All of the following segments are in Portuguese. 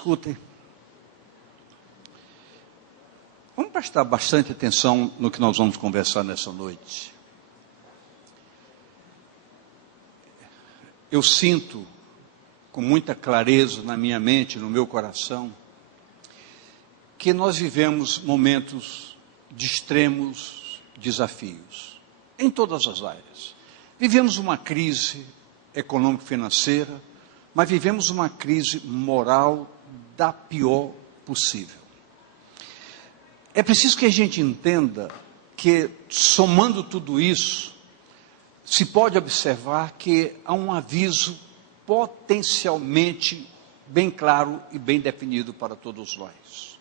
Escutem. Vamos prestar bastante atenção no que nós vamos conversar nessa noite. Eu sinto com muita clareza na minha mente, no meu coração, que nós vivemos momentos de extremos desafios, em todas as áreas. Vivemos uma crise econômico-financeira, mas vivemos uma crise moral da pior possível. É preciso que a gente entenda que, somando tudo isso, se pode observar que há um aviso potencialmente bem claro e bem definido para todos nós.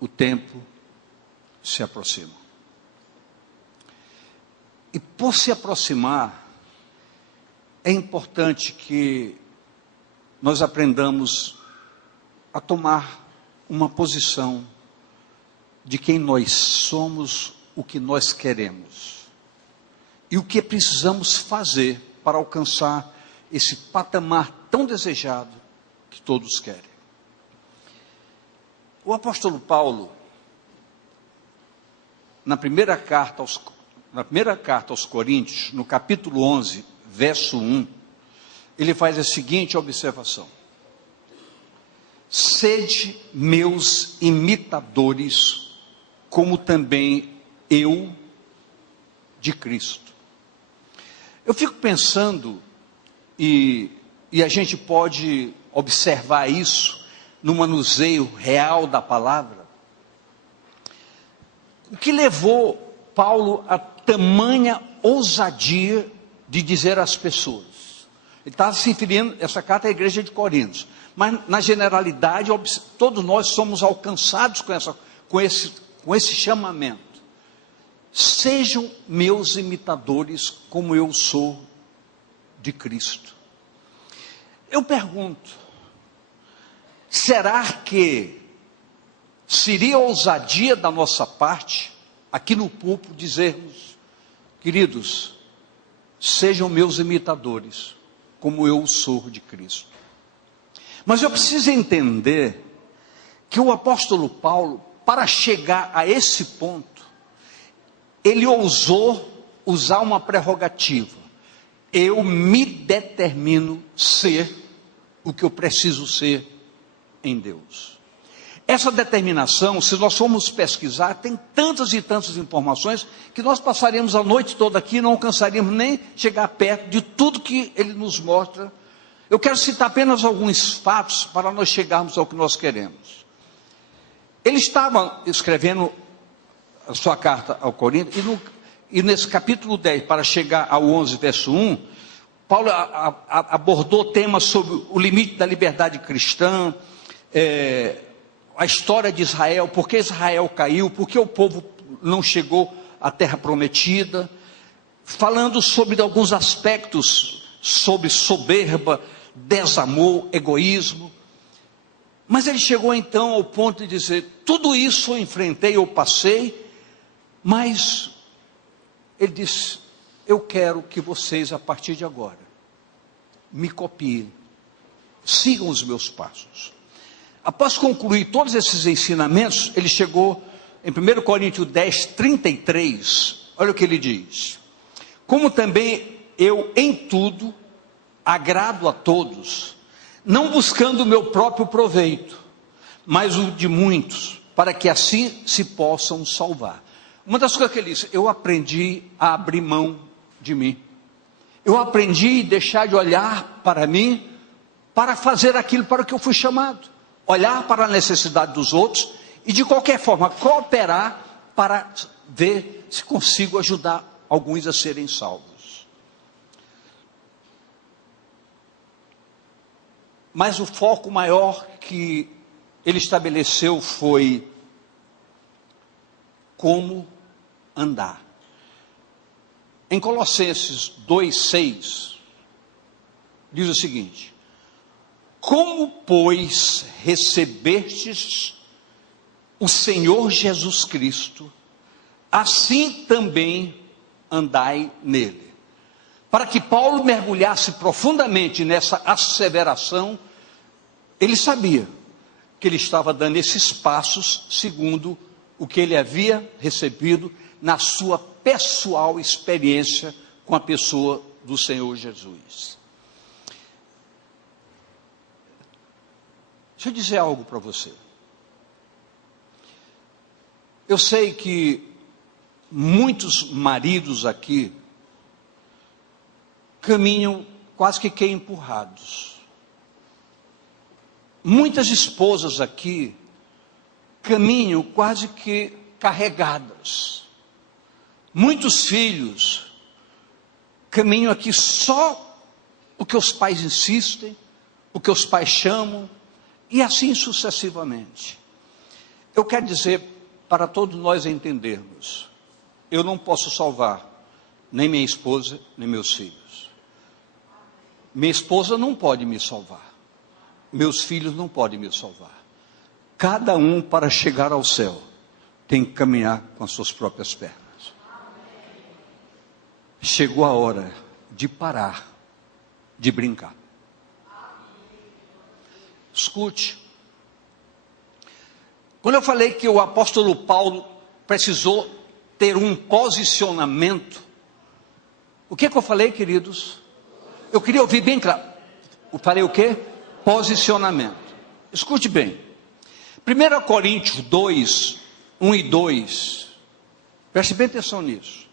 O tempo se aproxima. E por se aproximar, é importante que nós aprendamos a tomar uma posição de quem nós somos, o que nós queremos e o que precisamos fazer para alcançar esse patamar tão desejado que todos querem. O apóstolo Paulo, na primeira carta aos Coríntios, no capítulo 11, verso 1, ele faz a seguinte observação: sede meus imitadores, como também eu de Cristo. Eu fico pensando, e a gente pode observar isso no manuseio real da palavra, o que levou Paulo a tamanha ousadia de dizer às pessoas. Ele estava se referindo, essa carta à igreja de Coríntios, mas na generalidade, todos nós somos alcançados com esse chamamento. Sejam meus imitadores, como eu sou de Cristo. Eu pergunto, será que seria ousadia da nossa parte, aqui no púlpito, dizermos: queridos, sejam meus imitadores, como eu sou de Cristo? Mas eu preciso entender que o apóstolo Paulo, para chegar a esse ponto, ele ousou usar uma prerrogativa: eu me determino ser o que eu preciso ser em Deus. Essa determinação, se nós formos pesquisar, tem tantas e tantas informações, que nós passaríamos a noite toda aqui e não alcançaríamos nem chegar perto de tudo que ele nos mostra. Eu quero citar apenas alguns fatos para nós chegarmos ao que nós queremos. Ele estava escrevendo a sua carta ao Coríntios, e nesse capítulo 10, para chegar ao 11, verso 1, Paulo abordou temas sobre o limite da liberdade cristã, a história de Israel, por que Israel caiu, por que o povo não chegou à terra prometida, falando sobre alguns aspectos, sobre soberba, desamor, egoísmo. Mas ele chegou então ao ponto de dizer: tudo isso eu enfrentei, eu passei, mas ele disse: eu quero que vocês, a partir de agora, me copiem, sigam os meus passos. Após concluir todos esses ensinamentos, ele chegou em 1 Coríntios 10, 33, olha o que ele diz: como também eu em tudo agrado a todos, não buscando o meu próprio proveito, mas o de muitos, para que assim se possam salvar. Uma das coisas que ele disse: eu aprendi a abrir mão de mim, eu aprendi a deixar de olhar para mim, para fazer aquilo para o que eu fui chamado, olhar para a necessidade dos outros, e de qualquer forma cooperar, para ver se consigo ajudar alguns a serem salvos. Mas o foco maior que ele estabeleceu foi como andar. Em Colossenses 2,6, diz o seguinte: como, pois, recebestes o Senhor Jesus Cristo, assim também andai nele. Para que Paulo mergulhasse profundamente nessa asseveração, Ele sabia que ele estava dando esses passos segundo o que ele havia recebido na sua pessoal experiência com a pessoa do Senhor Jesus. Deixa eu dizer algo para você. Eu sei que muitos maridos aqui caminham quase que empurrados. Muitas esposas aqui caminham quase que carregadas. Muitos filhos caminham aqui só porque os pais insistem, porque os pais chamam, e assim sucessivamente. Eu quero dizer para todos nós entendermos, eu não posso salvar nem minha esposa, nem meus filhos. Minha esposa não pode me salvar. Meus filhos não podem me salvar. Cada um, para chegar ao céu, tem que caminhar com as suas próprias pernas. Chegou a hora de parar de brincar. Escute. Quando eu falei que o apóstolo Paulo precisou ter um posicionamento, o que eu falei, queridos? Eu queria ouvir bem claro. Eu falei o quê? Posicionamento. Escute bem. 1 Coríntios 2, 1 e 2. Preste bem atenção nisso.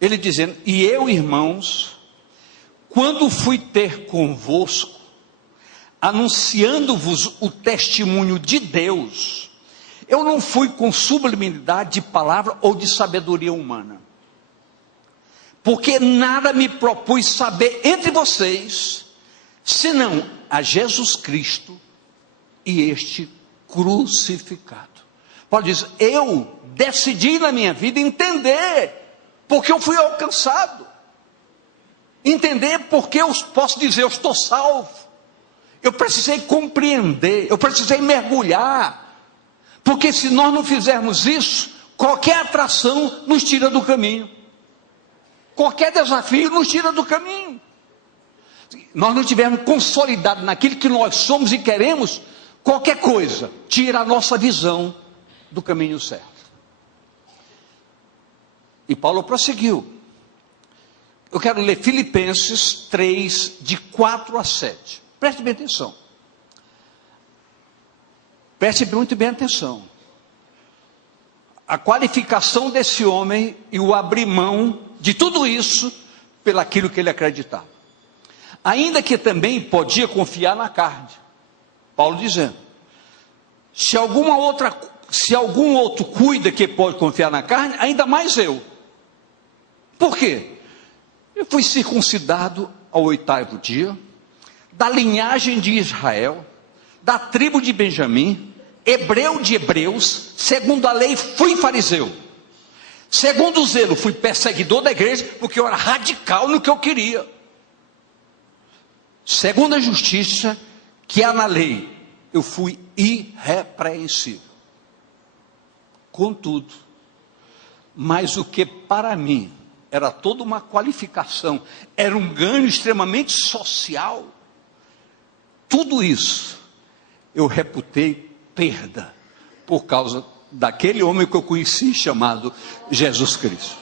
Ele dizendo: e eu, irmãos, quando fui ter convosco, anunciando-vos o testemunho de Deus, eu não fui com sublimidade de palavra ou de sabedoria humana, porque nada me propus saber entre vocês, senão a Jesus Cristo e este crucificado. Paulo diz: eu decidi na minha vida entender porque eu fui alcançado, entender porque eu posso dizer eu estou salvo. Eu precisei compreender, eu precisei mergulhar, porque se nós não fizermos isso, qualquer atração nos tira do caminho, qualquer desafio nos tira do caminho. Se nós não estivermos consolidados naquilo que nós somos e queremos, qualquer coisa tira a nossa visão do caminho certo. E Paulo prosseguiu. Eu quero ler Filipenses 3, de 4 a 7. Preste bem atenção. Preste muito bem atenção. A qualificação desse homem e o abrir mão de tudo isso pelaquilo que ele acreditava. Ainda que também podia confiar na carne. Paulo dizendo: se algum outro cuida que pode confiar na carne, ainda mais eu. Por quê? Eu fui circuncidado ao 8º dia, da linhagem de Israel, da tribo de Benjamim, hebreu de hebreus, segundo a lei fui fariseu, segundo o zelo fui perseguidor da igreja, porque eu era radical no que eu queria, segundo a justiça que há na lei, eu fui irrepreensível. Contudo, mas o que para mim era toda uma qualificação, era um ganho extremamente social, tudo isso eu reputei perda por causa daquele homem que eu conheci chamado Jesus Cristo.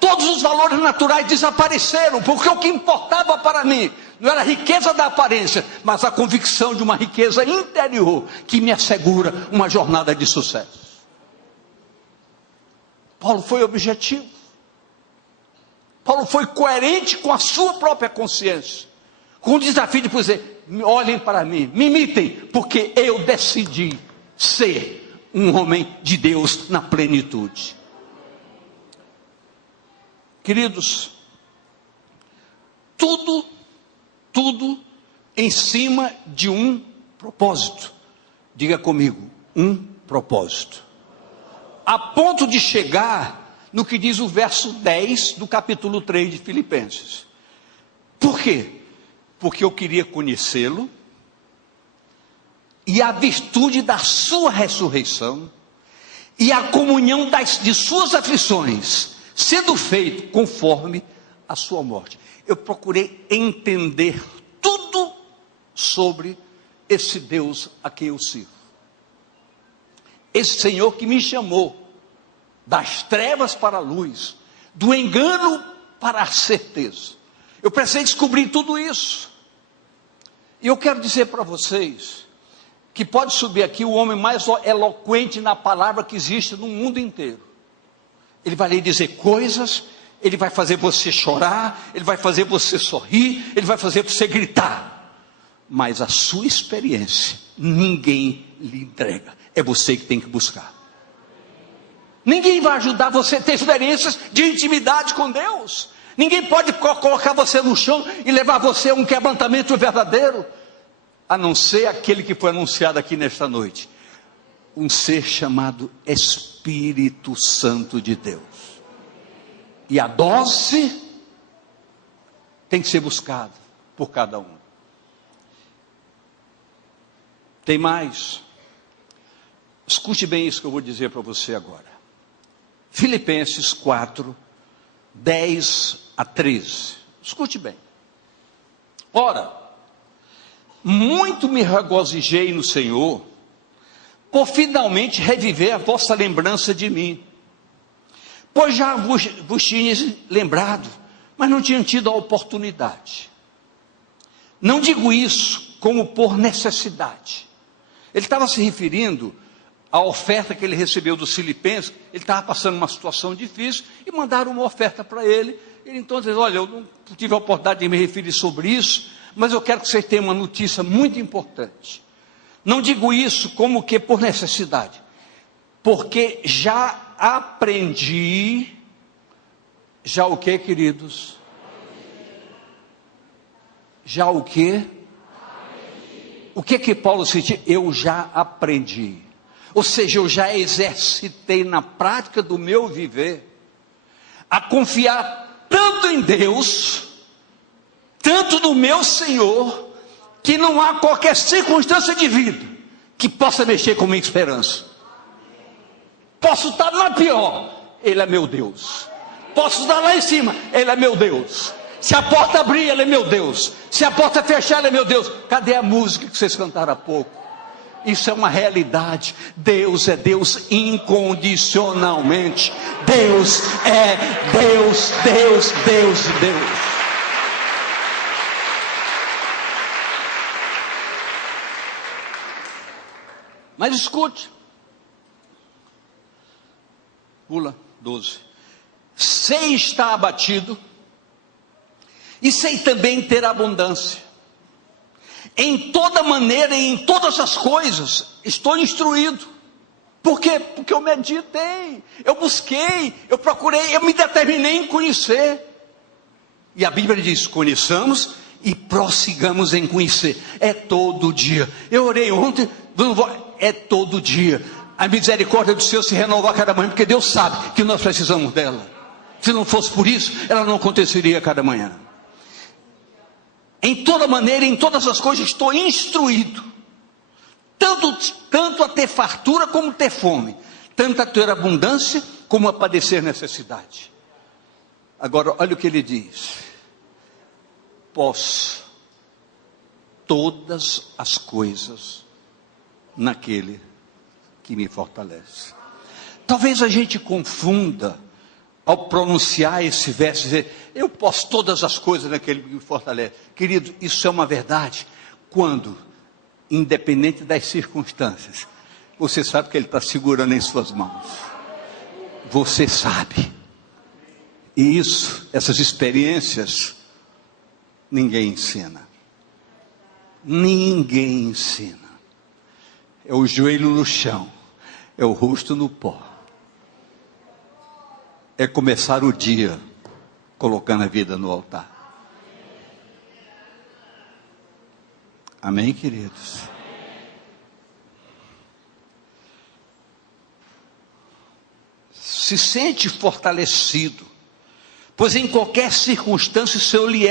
Todos os valores naturais desapareceram, porque o que importava para mim não era a riqueza da aparência, mas a convicção de uma riqueza interior que me assegura uma jornada de sucesso. Paulo foi objetivo. Paulo foi coerente com a sua própria consciência, com o desafio de dizer: olhem para mim, me imitem, porque eu decidi ser um homem de Deus na plenitude. Queridos, tudo em cima de um propósito. Diga comigo, um propósito. A ponto de chegar no que diz o verso 10 do capítulo 3 de Filipenses. Por quê? Porque eu queria conhecê-lo, e a virtude da sua ressurreição, e a comunhão de suas aflições, sendo feito conforme a sua morte. Eu procurei entender tudo sobre esse Deus a quem eu sirvo. Esse Senhor que me chamou das trevas para a luz, do engano para a certeza. Eu precisei descobrir tudo isso. E eu quero dizer para vocês que pode subir aqui o homem mais eloquente na palavra que existe no mundo inteiro. Ele vai lhe dizer coisas, ele vai fazer você chorar, ele vai fazer você sorrir, ele vai fazer você gritar. Mas a sua experiência, ninguém lhe entrega. É você que tem que buscar. Ninguém vai ajudar você a ter experiências de intimidade com Deus. Ninguém pode colocar você no chão e levar você a um quebrantamento verdadeiro, a não ser aquele que foi anunciado aqui nesta noite. Um ser chamado Espírito Santo de Deus. E a dose tem que ser buscada por cada um. Tem mais. Escute bem isso que eu vou dizer para você agora. Filipenses 4, 10 a 13. Escute bem. Ora, muito me regozijei no Senhor, por finalmente reviver a vossa lembrança de mim. Pois já vos tinha lembrado, mas não tinham tido a oportunidade. Não digo isso como por necessidade. Ele estava se referindo à oferta que ele recebeu dos filipenses. Ele estava passando uma situação difícil e mandaram uma oferta para ele. Ele então diz: olha, eu não tive a oportunidade de me referir sobre isso, mas eu quero que vocês tenham uma notícia muito importante. Não digo isso como que por necessidade, porque já aprendi, já o que, queridos? Já o que? O que Paulo sentiu? Eu já aprendi. Ou seja, eu já exercitei na prática do meu viver a confiar tanto em Deus, tanto no meu Senhor, que não há qualquer circunstância de vida que possa mexer com minha esperança. Posso estar na pior, Ele é meu Deus. Posso estar lá em cima, Ele é meu Deus. Se a porta abrir, Ele é meu Deus. Se a porta fechar, Ele é meu Deus. Cadê a música que vocês cantaram há pouco? Isso é uma realidade. Deus é Deus incondicionalmente. Deus é Deus, Deus, Deus, Deus. Mas escute. Pula 12. Sei estar abatido, e sei também ter abundância. Em toda maneira e em todas as coisas estou instruído. Por quê? Porque eu meditei, eu busquei, eu procurei, eu me determinei em conhecer. E a Bíblia diz: conheçamos e prossigamos em conhecer. É todo dia. Eu orei ontem, é todo dia. A misericórdia do Senhor se renova a cada manhã, porque Deus sabe que nós precisamos dela. Se não fosse por isso, ela não aconteceria a cada manhã. Em toda maneira, em todas as coisas, estou instruído. Tanto a ter fartura como ter fome. Tanto a ter abundância como a padecer necessidade. Agora, olha o que ele diz. Posso todas as coisas naquele que me fortalece. Talvez a gente confunda ao pronunciar esse verso, dizer: eu posso todas as coisas naquele que me fortalece. Querido, isso é uma verdade quando, independente das circunstâncias, você sabe que Ele está segurando em suas mãos. Você sabe. E isso, essas experiências, ninguém ensina. Ninguém ensina. É o joelho no chão, é o rosto no pó. É começar o dia colocando a vida no altar. Amém, queridos? Se sente fortalecido, pois em qualquer circunstância o Senhor lhe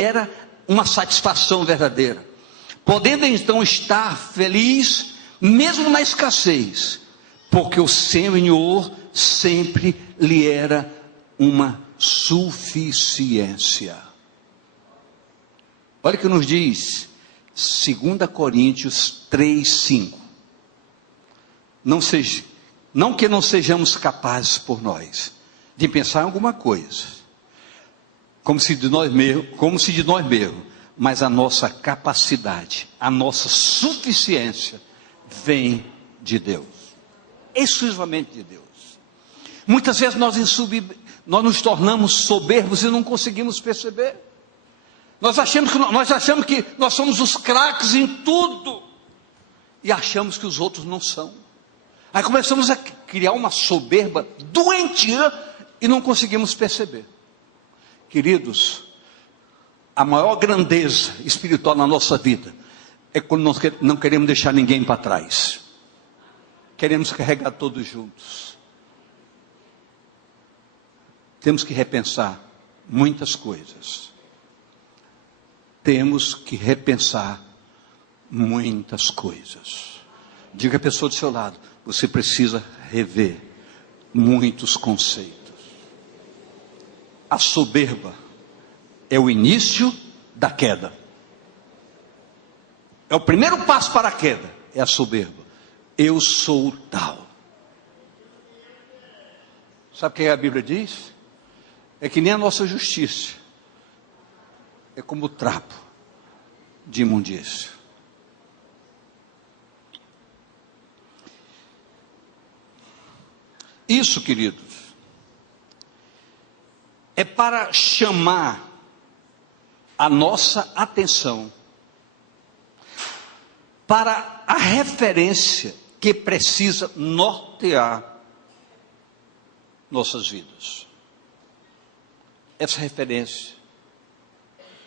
era uma satisfação verdadeira, podendo então estar feliz mesmo na escassez, porque o Senhor sempre lhe era uma suficiência. Olha o que nos diz: 2 Coríntios 3:5. Não que não sejamos capazes por nós de pensar em alguma coisa, como se de nós mesmos, mas a nossa capacidade, a nossa suficiência vem de Deus, exclusivamente de Deus. Muitas vezes nós nos tornamos soberbos e não conseguimos perceber. Nós achamos que nós somos os craques em tudo e achamos que os outros não são. Aí começamos a criar uma soberba doentia e não conseguimos perceber. Queridos, a maior grandeza espiritual na nossa vida é quando nós não queremos deixar ninguém para trás. Queremos carregar todos juntos. Temos que repensar muitas coisas. Temos que repensar muitas coisas. Diga à pessoa do seu lado, você precisa rever muitos conceitos. A soberba é o início da queda. É o primeiro passo para a queda, é a soberba. Eu sou tal. Sabe o que a Bíblia diz? É que nem a nossa justiça. É como trapo de imundícia. Isso, queridos, é para chamar a nossa atenção para a referência que precisa nortear nossas vidas. Essa referência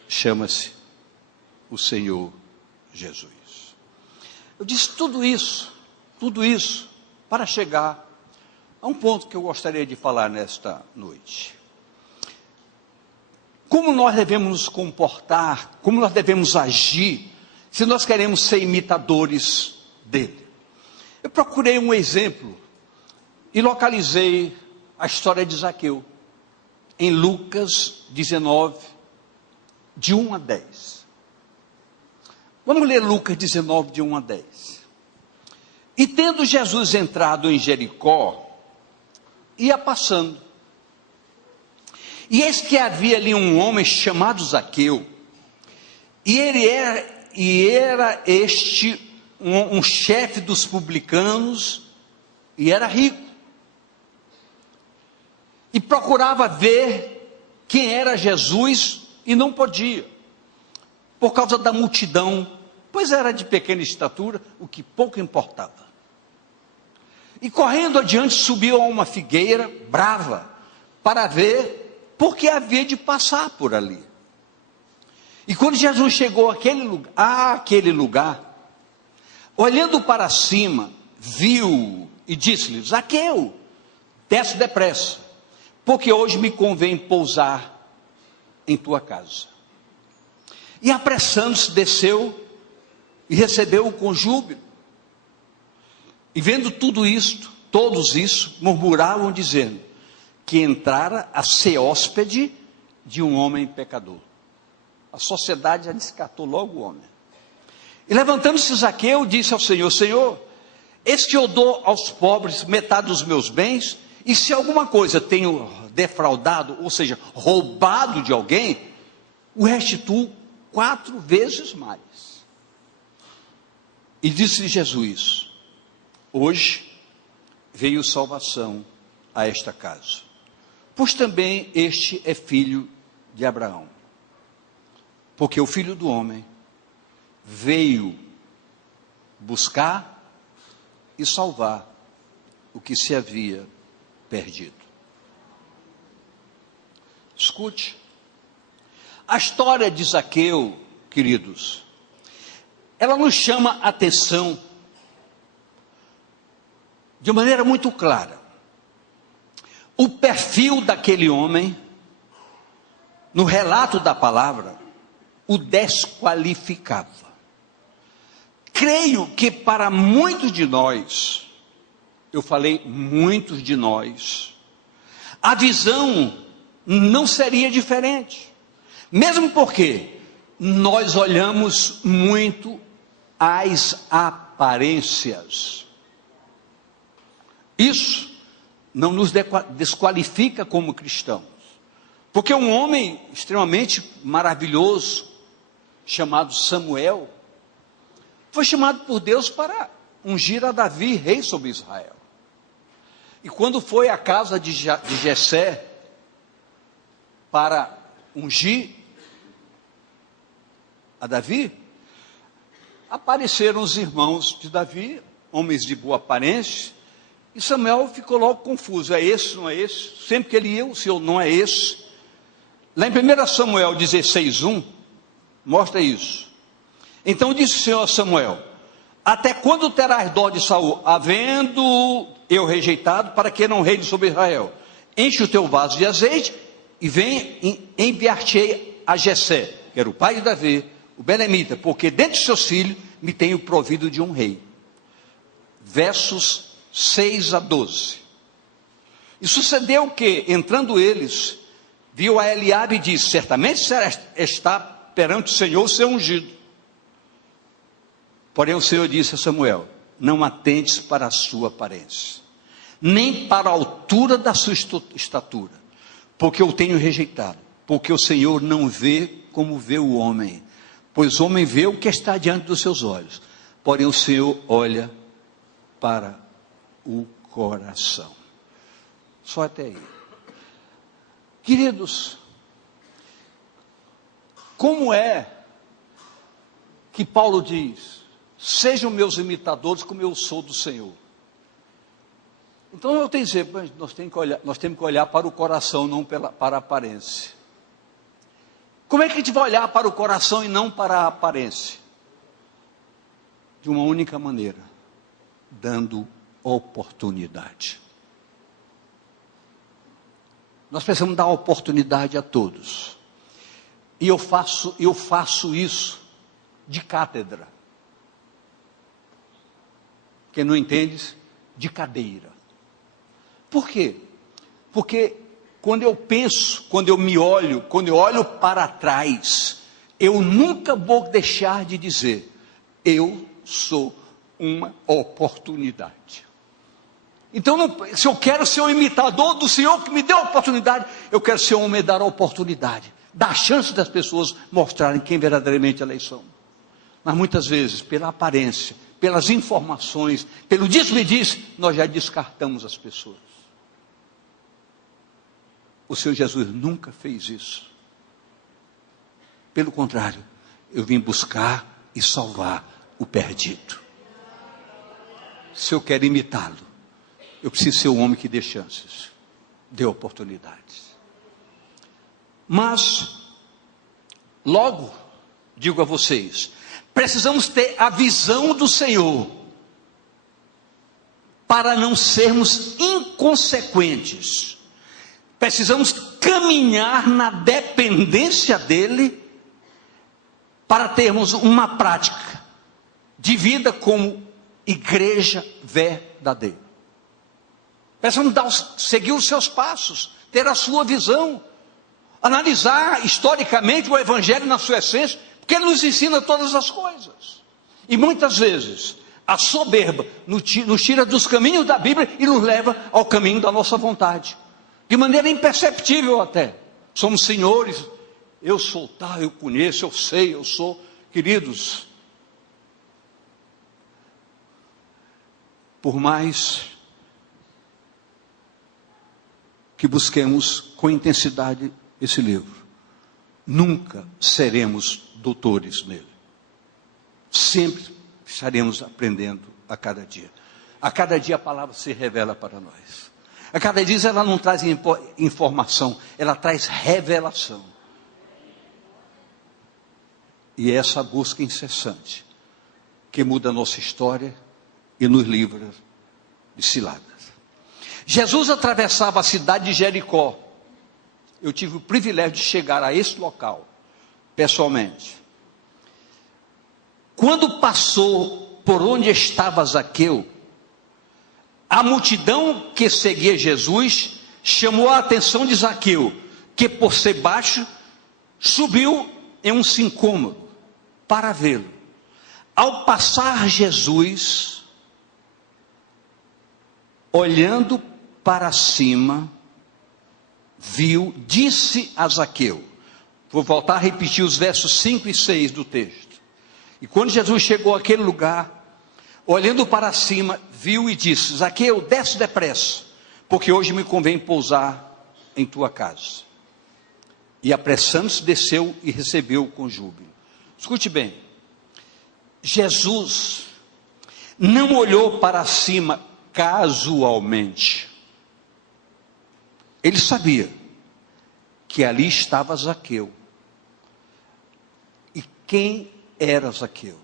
chama-se o Senhor Jesus. Eu disse tudo isso para chegar a um ponto que eu gostaria de falar nesta noite. Como nós devemos nos comportar, como nós devemos agir, se nós queremos ser imitadores dele. Eu procurei um exemplo e localizei a história de Zaqueu, em Lucas 19, de 1 a 10. Vamos ler Lucas 19, de 1 a 10. E tendo Jesus entrado em Jericó, ia passando. E eis que havia ali um homem chamado Zaqueu, e era este um chefe dos publicanos, e era rico. E procurava ver quem era Jesus, e não podia, por causa da multidão, pois era de pequena estatura, o que pouco importava. E correndo adiante, subiu a uma figueira brava, para ver porque havia de passar por ali. E quando Jesus chegou àquele lugar, olhando para cima, viu e disse-lhe: Zaqueu, desce depressa, porque hoje me convém pousar em tua casa. E apressando-se, desceu e recebeu-o com júbilo. E vendo todos isso, murmuravam dizendo que entrara a ser hóspede de um homem pecador. A sociedade já descartou logo o homem. E levantando-se Zaqueu, disse ao Senhor: Senhor, eis que eu dou aos pobres metade dos meus bens, e se alguma coisa tenho defraudado, ou seja, roubado de alguém, o restituo 4 vezes mais. E disse-lhe Jesus: hoje veio salvação a esta casa, pois também este é filho de Abraão, porque o Filho do Homem veio buscar e salvar o que se havia perdido. Escute, a história de Zaqueu, queridos, ela nos chama a atenção de maneira muito clara. O perfil daquele homem, no relato da palavra, o desqualificava. Creio que para muitos de nós, eu falei muitos de nós, a visão não seria diferente. Mesmo porque nós olhamos muito as aparências. Isso não nos desqualifica como cristãos, porque um homem extremamente maravilhoso, chamado Samuel, foi chamado por Deus para ungir a Davi, rei sobre Israel. E quando foi à casa de Jessé para ungir a Davi, apareceram os irmãos de Davi, homens de boa aparência, e Samuel ficou logo confuso, é esse, não é esse? Sempre que ele ia, o Senhor não é esse. Lá em 1 Samuel 16:1, mostra isso. Então disse o Senhor a Samuel: até quando terás dó de Saul, havendo eu rejeitado, para que não reine sobre Israel? Enche o teu vaso de azeite, e vem enviar-te-ei a Jessé, que era o pai de Davi, o belemita, porque dentre os seus filhos me tenho provido de um rei. Versos 6 a 12. E sucedeu que, entrando eles, viu a Eliabe e disse: certamente está perante o Senhor o seu ungido. Porém o Senhor disse a Samuel: não atentes para a sua aparência, nem para a altura da sua estatura, porque eu tenho rejeitado. Porque o Senhor não vê como vê o homem, pois o homem vê o que está diante dos seus olhos, porém o Senhor olha para o coração. Só até aí. Queridos, como é que Paulo diz: sejam meus imitadores como eu sou do Senhor? Então eu tenho que dizer, nós temos que olhar para o coração, não para a aparência. Como é que a gente vai olhar para o coração e não para a aparência? De uma única maneira: dando oportunidade. Nós precisamos dar oportunidade a todos. E eu faço isso de cátedra. Quem não entende, de cadeira. Por quê? Porque quando eu penso, quando eu me olho, quando eu olho para trás, eu nunca vou deixar de dizer: eu sou uma oportunidade. Então, se eu quero ser um imitador do Senhor que me deu a oportunidade, eu quero ser um homem dar a oportunidade, dar a chance das pessoas mostrarem quem verdadeiramente elas são. Mas muitas vezes, pela aparência, pelas informações, pelo diz-me-diz, nós já descartamos as pessoas. O Senhor Jesus nunca fez isso. Pelo contrário, eu vim buscar e salvar o perdido. Se eu quero imitá-lo, eu preciso ser um homem que dê chances, dê oportunidades. Mas, logo, digo a vocês, precisamos ter a visão do Senhor, para não sermos inconsequentes. Precisamos caminhar na dependência dEle, para termos uma prática de vida como igreja verdadeira. Precisamos seguir os seus passos, ter a sua visão, analisar historicamente o Evangelho na sua essência, porque ele nos ensina todas as coisas. E muitas vezes a soberba nos tira dos caminhos da Bíblia e nos leva ao caminho da nossa vontade, de maneira imperceptível até. Somos senhores, eu sou tal, eu conheço, eu sei, eu sou. Queridos, por mais que busquemos com intensidade esse livro, nunca seremos doutores nele. Sempre estaremos aprendendo a cada dia. A cada dia a palavra se revela para nós. A cada dia ela não traz informação, ela traz revelação. E é essa busca incessante que muda a nossa história e nos livra de ciladas. Jesus atravessava a cidade de Jericó. Eu tive o privilégio de chegar a esse local, pessoalmente. Quando passou por onde estava Zaqueu, a multidão que seguia Jesus chamou a atenção de Zaqueu, que por ser baixo, subiu em um sicômoro para vê-lo. Ao passar Jesus, olhando para cima, viu, disse a Zaqueu. Vou voltar a repetir os versos 5 e 6 do texto. E quando Jesus chegou àquele lugar, olhando para cima, viu e disse: Zaqueu, desce depressa, porque hoje me convém pousar em tua casa. E apressando-se, desceu e recebeu-o com júbilo. Escute bem, Jesus não olhou para cima casualmente. Ele sabia que ali estava Zaqueu. E quem era Zaqueu?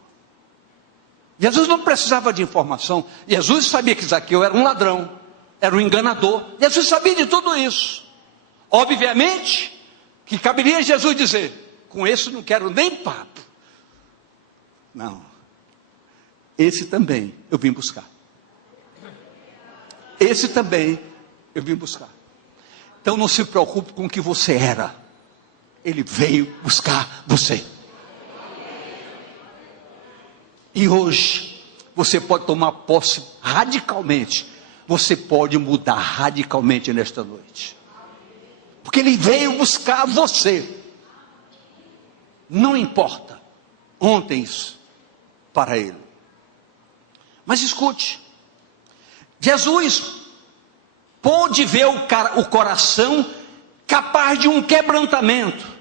Jesus não precisava de informação. Jesus sabia que Zaqueu era um ladrão, era um enganador. Jesus sabia de tudo isso. Obviamente que caberia a Jesus dizer: com esse não quero nem papo. Não, esse também eu vim buscar. Esse também eu vim buscar. Então não se preocupe com o que você era. Ele veio buscar você. E hoje você pode tomar posse radicalmente. Você pode mudar radicalmente nesta noite. Porque Ele veio buscar você. Não importa ontem para Ele. Mas escute. Jesus pôde ver o coração capaz de um quebrantamento.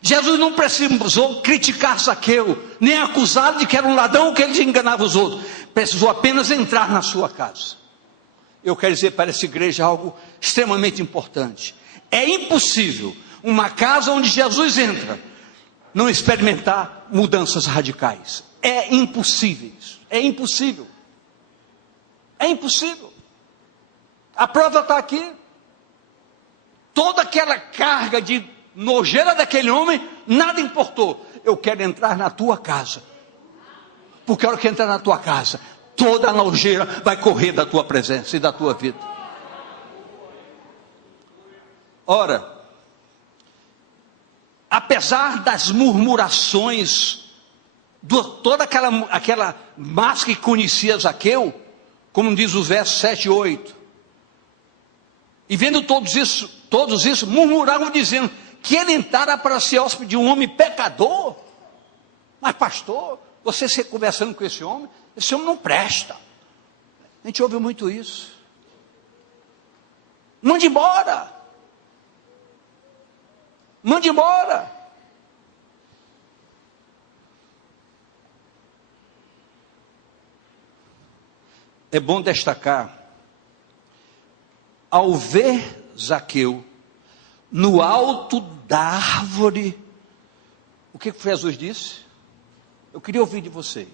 Jesus não precisou criticar Zaqueu, nem acusá-lo de que era um ladrão, que ele enganava os outros. Precisou apenas entrar na sua casa. Eu quero dizer para essa igreja algo extremamente importante. É impossível uma casa onde Jesus entra não experimentar mudanças radicais. É impossível isso. É impossível. É impossível. A prova está aqui. Toda aquela carga de nojeira daquele homem, nada importou. Eu quero entrar na tua casa. Porque a hora que entrar na tua casa, toda a nojeira vai correr da tua presença e da tua vida. Ora, apesar das murmurações, toda aquela massa que conhecia Zaqueu, como diz os versos 7 e 8, e vendo todos isso, murmuravam dizendo que ele entrara para ser hóspede de um homem pecador. Mas pastor, você conversando com esse homem não presta. A gente ouve muito isso. Mande embora. Mande embora. É bom destacar, ao ver Zaqueu no alto da árvore, o que Jesus disse? Eu queria ouvir de vocês.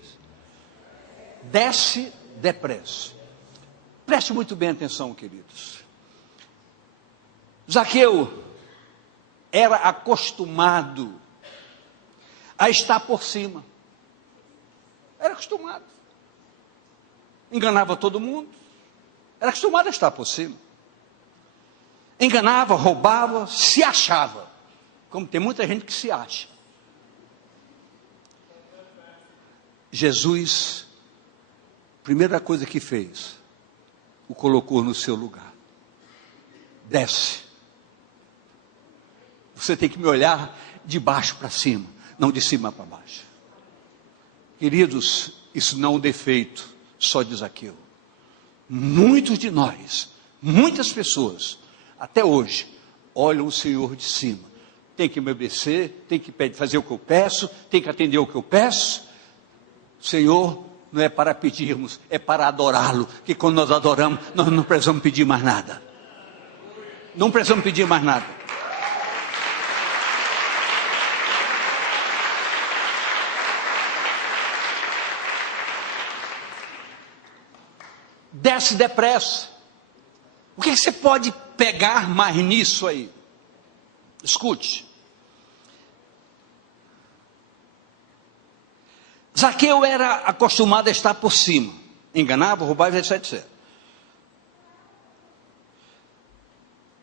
Desce depressa. Preste muito bem atenção, queridos. Zaqueu era acostumado a estar por cima. Era acostumado. Enganava todo mundo. Era acostumado a estar por cima. Enganava, roubava, se achava. Como tem muita gente que se acha. Jesus, primeira coisa que fez, o colocou no seu lugar. Desce. Você tem que me olhar de baixo para cima, não de cima para baixo. Queridos, isso não é um defeito só de Zaqueu. Muitos de nós, muitas pessoas, até hoje, olham o Senhor de cima. Tem que me obedecer, tem que fazer o que eu peço, tem que atender o que eu peço. Senhor, não é para pedirmos, é para adorá-lo. Que quando nós adoramos, nós não precisamos pedir mais nada. Não precisamos pedir mais nada. Desce depressa. O que você pode pegar mais nisso aí? Escute. Zaqueu era acostumado a estar por cima. Enganava, roubava, etc.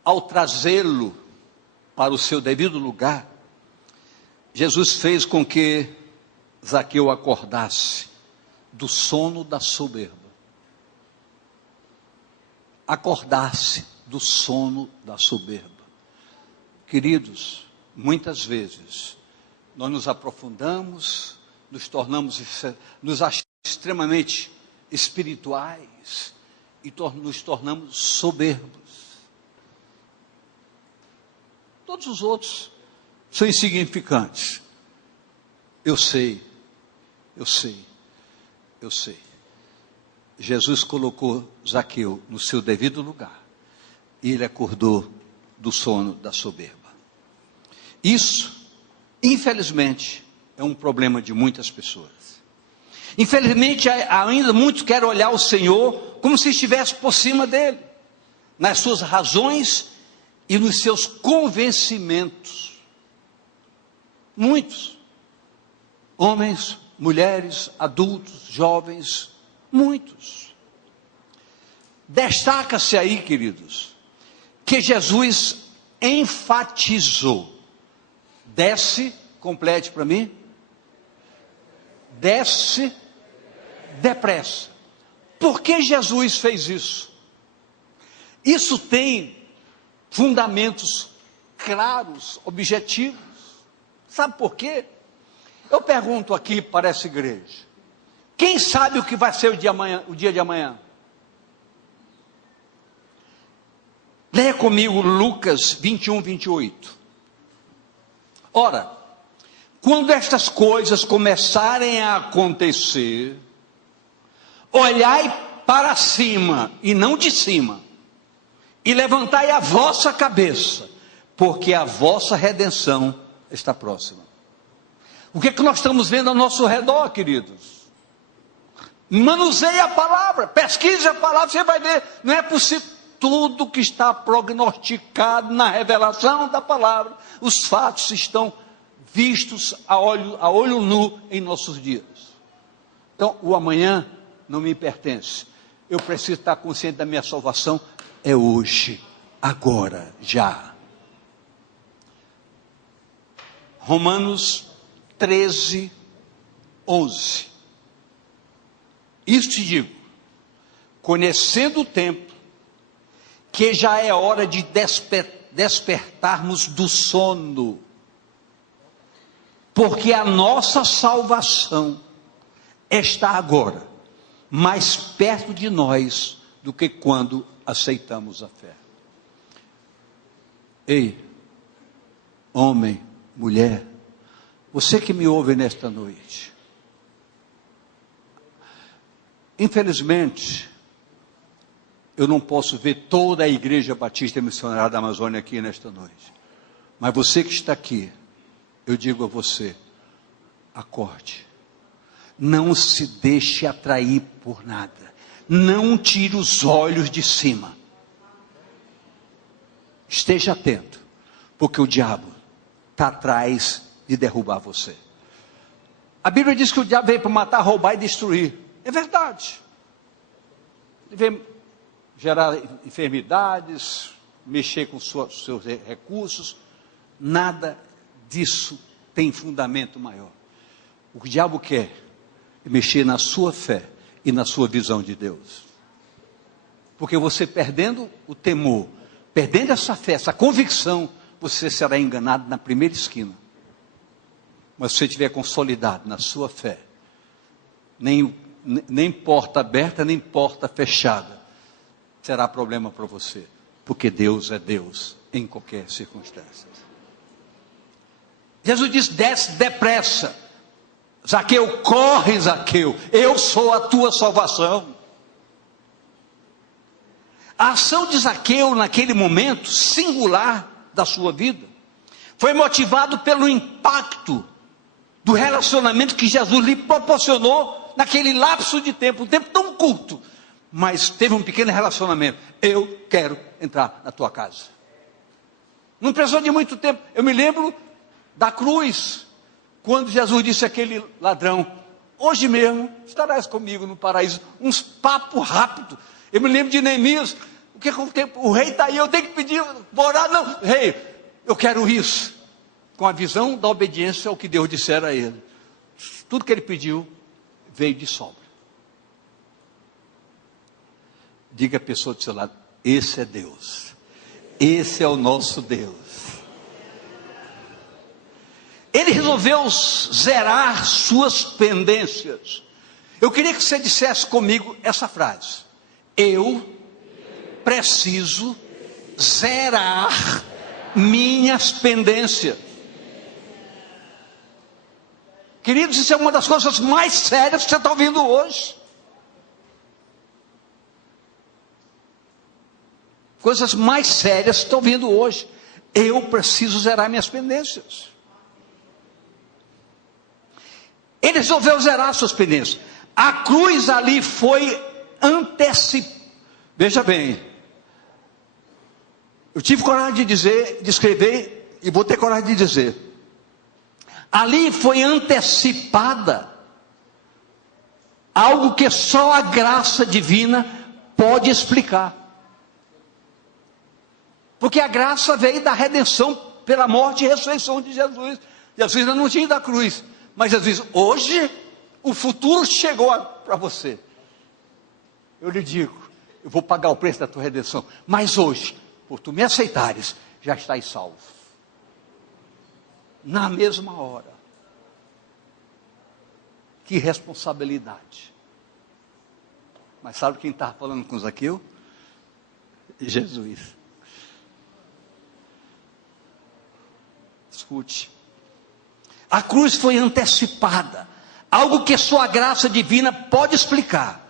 Ao trazê-lo para o seu devido lugar, Jesus fez com que Zaqueu acordasse do sono da soberba. Acordasse do sono da soberba. Queridos, muitas vezes nós nos aprofundamos, nos achamos extremamente espirituais e nos tornamos soberbos. Todos os outros são insignificantes. Eu sei. Jesus colocou Zaqueu no seu devido lugar e ele acordou do sono da soberba. Isso, infelizmente, é um problema de muitas pessoas. Infelizmente, ainda muitos querem olhar o Senhor como se estivesse por cima dele, nas suas razões e nos seus convencimentos. Muitos, homens, mulheres, adultos, jovens, muitos. Destaca-se aí, queridos, que Jesus enfatizou. Desce, complete para mim. Desce depressa. Por que Jesus fez isso? Isso tem fundamentos claros, objetivos. Sabe por quê? Eu pergunto aqui para essa igreja: quem sabe o que vai ser o dia de amanhã? Leia comigo Lucas 21, 28. Ora, quando estas coisas começarem a acontecer, olhai para cima e não de cima, e levantai a vossa cabeça, porque a vossa redenção está próxima. O que é que nós estamos vendo ao nosso redor, queridos? Manuseie a palavra, pesquise a palavra, você vai ver. Não é possível. Tudo que está prognosticado na revelação da palavra, os fatos estão vistos a olho nu em nossos dias. Então, o amanhã não me pertence. Eu preciso estar consciente da minha salvação. É hoje, agora, já. Romanos 13, 11. Isto te digo, conhecendo o tempo, que já é hora de despertarmos do sono, porque a nossa salvação está agora mais perto de nós do que quando aceitamos a fé. Ei, homem, mulher, você que me ouve nesta noite, infelizmente, eu não posso ver toda a Igreja Batista Missionária da Amazônia aqui nesta noite. Mas você que está aqui, eu digo a você, acorde. Não se deixe atrair por nada. Não tire os olhos de cima. Esteja atento, porque o diabo está atrás de derrubar você. A Bíblia diz que o diabo veio para matar, roubar e destruir. É verdade. Ele veio gerar enfermidades, mexer com seus recursos. Nada disso tem fundamento maior. O que o diabo quer é mexer na sua fé e na sua visão de Deus. Porque você perdendo o temor, perdendo essa fé, essa convicção, você será enganado na primeira esquina. Mas se você estiver consolidado na sua fé, nem porta aberta, nem porta fechada será problema para você, porque Deus é Deus em qualquer circunstância. Jesus disse: desce depressa. Zaqueu, corre, Zaqueu, eu sou a tua salvação. A ação de Zaqueu naquele momento singular da sua vida foi motivado pelo impacto do relacionamento que Jesus lhe proporcionou naquele lapso de tempo, um tempo tão curto, mas teve um pequeno relacionamento. Eu quero entrar na tua casa. Não precisou de muito tempo. Eu me lembro da cruz, quando Jesus disse àquele ladrão: hoje mesmo estarás comigo no paraíso. Uns papos rápidos. Eu me lembro de Neemias: o que é o tempo? O rei está aí, eu tenho que pedir, vou orar. Não, rei, eu quero isso. com a visão da obediência ao que Deus dissera a ele. Tudo que ele pediu veio de sobra. Diga a pessoa do seu lado: esse é Deus. Esse é o nosso Deus. Ele resolveu zerar suas pendências. Eu queria que você dissesse comigo essa frase: eu preciso zerar minhas pendências. Queridos, isso é uma das coisas mais sérias que você está ouvindo hoje. Coisas mais sérias que você está ouvindo hoje. Eu preciso zerar minhas pendências. Ele resolveu zerar suas pendências. A cruz ali foi antecipada. Veja bem, eu tive coragem de dizer, de escrever, e vou ter coragem de dizer. Ali foi antecipada algo que só a graça divina pode explicar. Porque a graça veio da redenção pela morte e ressurreição de Jesus. Jesus ainda não tinha ido à cruz, mas Jesus diz: hoje o futuro chegou para você. Eu lhe digo, eu vou pagar o preço da tua redenção, mas hoje, por tu me aceitares, já estás salvo. Na mesma hora. Que responsabilidade. Mas sabe quem estava falando com Zaqueu? Jesus. Escute. A cruz foi antecipada. Algo que só a graça divina pode explicar.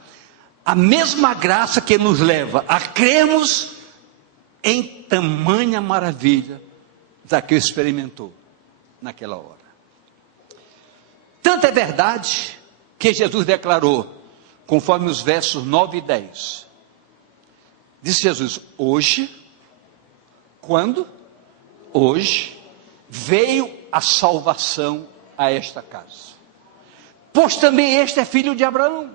A mesma graça que nos leva a crermos em tamanha maravilha Zaqueu experimentou naquela hora. Tanto é verdade que Jesus declarou, conforme os versos 9 e 10. Disse Jesus: hoje, quando? Hoje, veio a salvação a esta casa. Pois também este é filho de Abraão.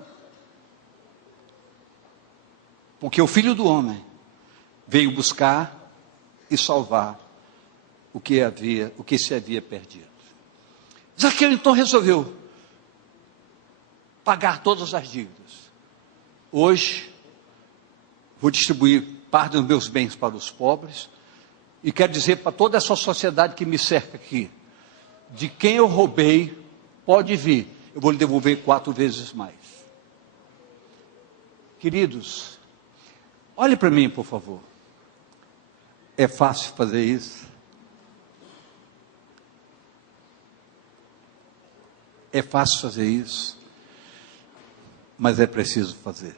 Porque o Filho do Homem veio buscar e salvar o que se havia perdido. Zaqueu então resolveu pagar todas as dívidas. Hoje, vou distribuir parte dos meus bens para os pobres, e quero dizer para toda essa sociedade que me cerca aqui: de quem eu roubei, pode vir, eu vou lhe devolver 4 vezes mais. Queridos, olhe para mim, por favor. É fácil fazer isso? É fácil fazer isso, mas é preciso fazer.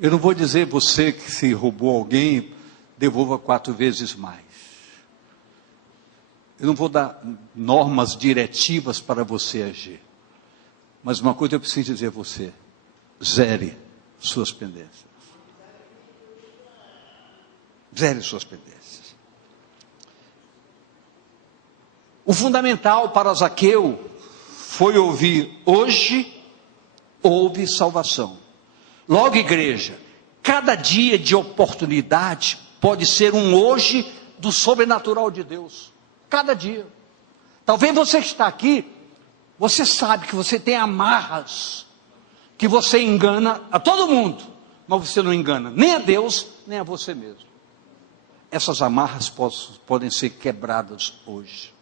Eu não vou dizer você que se roubou alguém, devolva 4 vezes mais. Eu não vou dar normas diretivas para você agir. Mas uma coisa eu preciso dizer a você: zere suas pendências. Zere suas pendências. O fundamental para Zaqueu foi ouvir: hoje houve salvação. Logo, igreja, cada dia de oportunidade pode ser um hoje do sobrenatural de Deus. Cada dia. Talvez você está aqui, você sabe que você tem amarras, que você engana a todo mundo, mas você não engana nem a Deus, nem a você mesmo. Essas amarras podem ser quebradas hoje.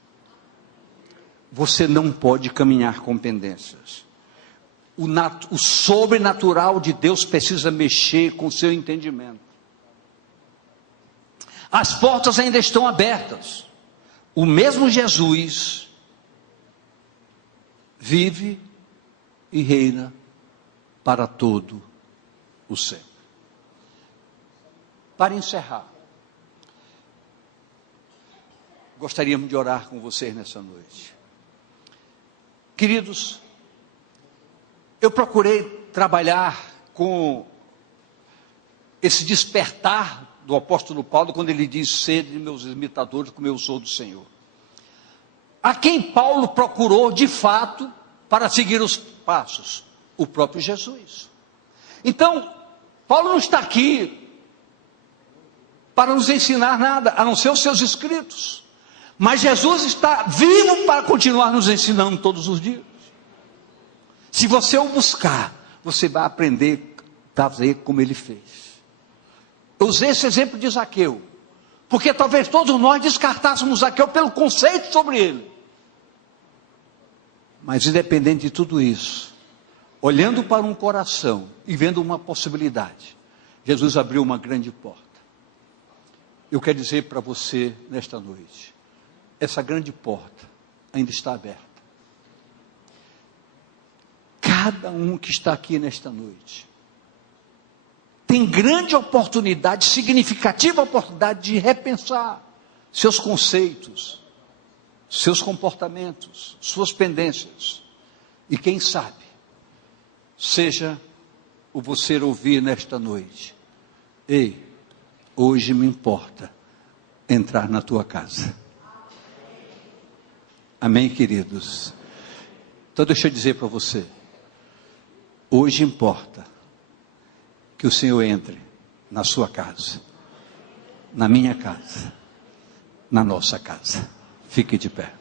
Você não pode caminhar com pendências. O sobrenatural de Deus precisa mexer com o seu entendimento. As portas ainda estão abertas. O mesmo Jesus vive e reina para todo o sempre. Para encerrar, gostaríamos de orar com vocês nessa noite. Queridos, eu procurei trabalhar com esse despertar do apóstolo Paulo, quando ele diz: sede meus imitadores, como eu sou do Senhor. A quem Paulo procurou de fato para seguir os passos? O próprio Jesus. Então, Paulo não está aqui para nos ensinar nada, a não ser os seus escritos. Mas Jesus está vivo para continuar nos ensinando todos os dias. Se você o buscar, você vai aprender a fazer como ele fez. Eu usei esse exemplo de Zaqueu, porque talvez todos nós descartássemos Zaqueu pelo conceito sobre ele. Mas independente de tudo isso, olhando para um coração e vendo uma possibilidade, Jesus abriu uma grande porta. Eu quero dizer para você nesta noite, essa grande porta ainda está aberta. Cada um que está aqui nesta noite tem grande oportunidade, significativa oportunidade de repensar seus conceitos, seus comportamentos, suas pendências. E quem sabe, seja o você ouvir nesta noite: ei, hoje me importa entrar na tua casa. Amém, queridos? Então deixa eu dizer para você, hoje importa que o Senhor entre na sua casa, na minha casa, na nossa casa. Fique de pé.